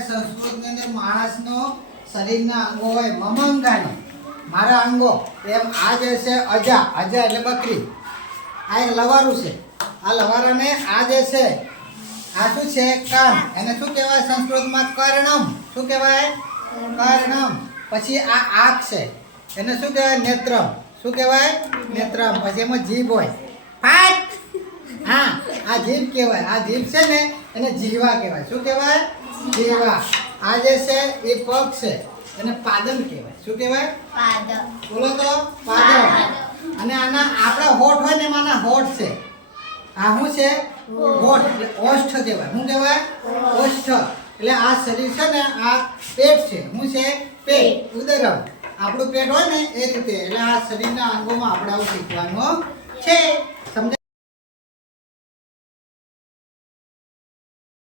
સંસ્કૃતની અંદર માણસનો શરીરના અંગો હોય મમંગાનો મારા અંગો એમ આ જે છે અજા એટલે બકરી આ એક લવારું છે આ લવારાને આ જે છે આ શું છે કાન એને શું કહેવાય સંસ્કૃતમાં કર્ણમ શું કહેવાય કર્ણમ પછી આ આંખ છે એને શું કહેવાય નેત્રમ શું કહેવાય નેત્રમ પછી એમાં જીભ હોય ફાટ હા આ જીભ કહેવાય આ જીભ છે ને એને જીહવા કહેવાય શું કહેવાય જીહવા આ જે છે એ પગ છે એને પાદમ કહેવાય શું કહેવાય પાદમ બોલો તો પાદમ અને આના આપણા હોઠ હોય ને એમાંના હોઠ છે આ શું છે હોઠ એટલે ઓષ્ઠ કહેવાય શું કહેવાય ઓષ્ઠ એટલે આ શરીર છે ને આ પેટ છે શું છે પેટ ઉદરમ આપણું પેટ હોય ને એ રીતે એટલે આ શરીરના અંગોમાં આપણે આવું શીખવાનું છે સમજાય